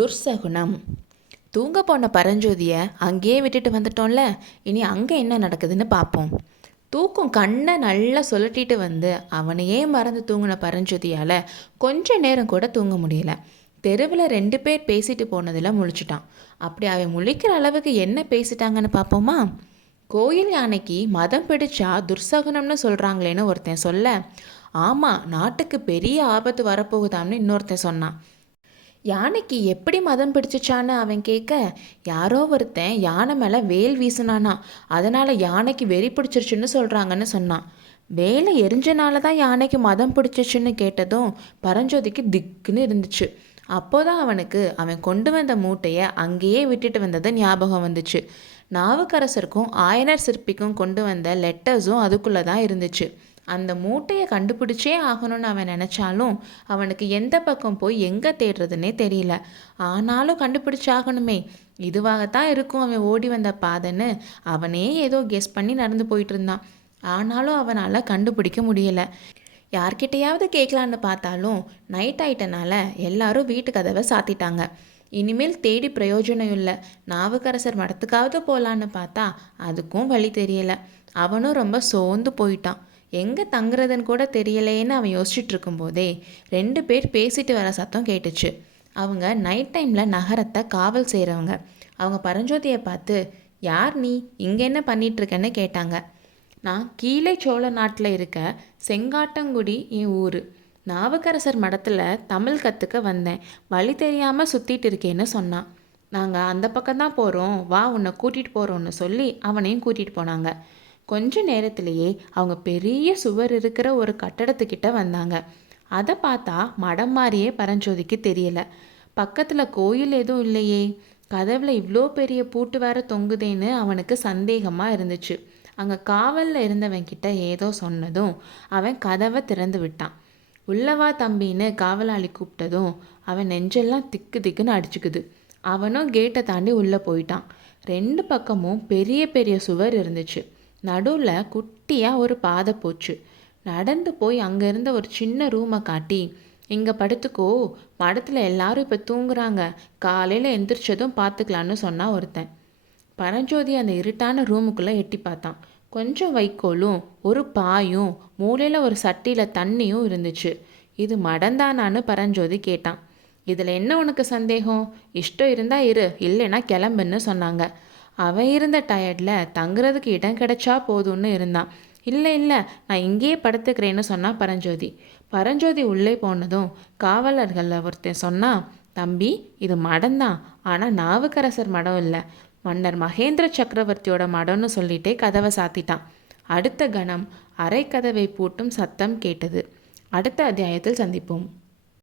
துர்சகுனம். தூங்க போன பரஞ்சோதியை அங்கேயே விட்டுட்டு வந்துட்டோம்ல, இனி அங்கே என்ன நடக்குதுன்னு பார்ப்போம். தூக்கம் கண்ணை நல்லா சுழட்டிட்டு வந்து அவனையே மறந்து தூங்கின பரஞ்சோதியால் கொஞ்ச நேரம் கூட தூங்க முடியல. தெருவில் 2 பேர் பேசிட்டு போனதில் முழிச்சிட்டான். அப்படி அவன் முழிக்கிற அளவுக்கு என்ன பேசிட்டாங்கன்னு பார்ப்போமா? கோயில் யானைக்கு மதம் பிடிச்சா துர்சகுனம்னு சொல்கிறாங்களேன்னு ஒருத்தன் சொல்ல, ஆமாம், நாட்டுக்கு பெரிய ஆபத்து வரப்போகுதான்னு இன்னொருத்தன் சொன்னான். யானைக்கு எப்படி மதம் பிடிச்சிச்சான்னு அவன் கேட்க, யாரோ ஒருத்தன் யானை மேலே வேல் வீசினானா, அதனால் யானைக்கு வெறி பிடிச்சிருச்சுன்னு சொல்கிறாங்கன்னு சொன்னான். வேலை எரிஞ்சனால தான் யானைக்கு மதம் பிடிச்சிச்சுன்னு கேட்டதும் பரஞ்சோதிக்கு திக்குன்னு இருந்துச்சு. அப்போதான் அவனுக்கு அவன் கொண்டு வந்த மூட்டையை அங்கேயே விட்டுட்டு வந்தது ஞாபகம் வந்துச்சு. நாவுக்கரசருக்கும் ஆயனர் சிற்பிக்கும் கொண்டு வந்த லெட்டர்ஸும் அதுக்குள்ளே தான் இருந்துச்சு. அந்த மூட்டையை கண்டுபிடிச்சே ஆகணும்னு அவன் நினச்சாலும் அவனுக்கு எந்த பக்கம் போய் எங்கே தேடுறதுன்னே தெரியல. ஆனாலும் கண்டுபிடிச்சாகணுமே, இதுவாகத்தான் இருக்கும் அவன் ஓடி வந்த பாதைன்னு அவனே ஏதோ கெஸ் பண்ணி நடந்து போயிட்டு இருந்தான். ஆனாலும் அவனால் கண்டுபிடிக்க முடியலை. யார்கிட்டையாவது கேட்கலான்னு பார்த்தாலும் நைட் ஆயிட்டனால எல்லாரும் வீட்டு கதவை சாத்திட்டாங்க. இனிமேல் தேடி பிரயோஜனம் இல்லை. நாவுக்கரசர் மடத்துக்காவது போகலான்னு பார்த்தா அதுக்கும் வழி தெரியலை. அவனும் ரொம்ப சோர்ந்து போயிட்டான். எங்கே தங்குறதுன்னு கூட தெரியலேன்னு அவன் யோசிச்சுட்டு இருக்கும்போதே 2 பேர் பேசிட்டு வர சத்தம் கேட்டுச்சு. அவங்க நைட் டைமில் நகரத்தை காவல் செய்கிறவங்க. அவங்க பரஞ்சோதியை பார்த்து, யார் நீ, இங்கே என்ன பண்ணிகிட்ருக்கேன்னு கேட்டாங்க. நான் கீழே சோழ நாட்டில் இருக்க செங்காட்டங்குடி என் ஊர். நாவுக்கரசர் மடத்தில் தமிழ் கற்றுக்க வந்தேன். வழி தெரியாமல் சுற்றிட்டு இருக்கேன்னு சொன்னான். நாங்கள் அந்த பக்கம்தான் போகிறோம், வா உன்னை கூட்டிகிட்டு போகிறோன்னு சொல்லி அவனையும் கூட்டிகிட்டு போனாங்க. கொஞ்ச நேரத்திலேயே அவங்க பெரிய சுவர் இருக்கிற ஒரு கட்டடத்துக்கிட்ட வந்தாங்க. அதை பார்த்தா மடம் மாதிரியே பரஞ்சோதிக்கு தெரியல. பக்கத்தில் கோயில் எதுவும் இல்லையே, கதவில் இவ்வளோ பெரிய பூட்டு வேற தொங்குதேன்னு அவனுக்கு சந்தேகமாக இருந்துச்சு. அங்கே காவலில் இருந்தவன்கிட்ட ஏதோ சொன்னதும் அவன் கதவை திறந்து விட்டான். உள்ளவா தம்பின்னு காவலாளி கூப்பிட்டதும் அவன் நெஞ்செல்லாம் திக்கு திக்குன்னு அடிச்சுக்குது. அவனும் கேட்டை தாண்டி உள்ளே போயிட்டான். 2 பக்கமும் பெரிய பெரிய சுவர் இருந்துச்சு. நடுவில் குட்டியாக ஒரு பாதை போச்சு. நடந்து போய் அங்கே இருந்த ஒரு சின்ன ரூமை காட்டி, இங்கே படுத்துக்கோ, மடத்தில் எல்லாரும் இப்போ தூங்குறாங்க, காலையில் எந்திரிச்சதும் பார்த்துக்கலான்னு சொன்னான் ஒருத்தன். பரஞ்சோதி அந்த இருட்டான ரூமுக்குள்ளே எட்டி பார்த்தான். கொஞ்சம் வைக்கோலும் ஒரு பாயும் மூலையில் ஒரு சட்டியில் தண்ணியும் இருந்துச்சு. இது மடந்தானான்னு பரஞ்சோதி கேட்டான். இதில் என்ன உனக்கு சந்தேகம்? இஷ்டம் இருந்தால் இரு, இல்லைன்னா கிளம்புன்னு சொன்னாங்க. அவன் இருந்த டயர்டில் தங்குறதுக்கு இடம் கிடைச்சா போதும்னு இருந்தான். இல்லை இல்லை, நான் இங்கேயே படுத்துக்கிறேன்னு சொன்னான் பரஞ்சோதி. பரஞ்சோதி உள்ளே போனதும் காவலர்களில் ஒருத்தன் சொன்னான், தம்பி, இது மடம்தான், ஆனால் நாவுக்கரசர் மடம் இல்லை, மன்னர் மகேந்திர சக்கரவர்த்தியோட மடம்னு சொல்லிட்டே கதவை சாத்திட்டான். அடுத்த கணம் அரை கதவை பூட்டும் சத்தம் கேட்டது. அடுத்த அத்தியாயத்தில் சந்திப்போம்.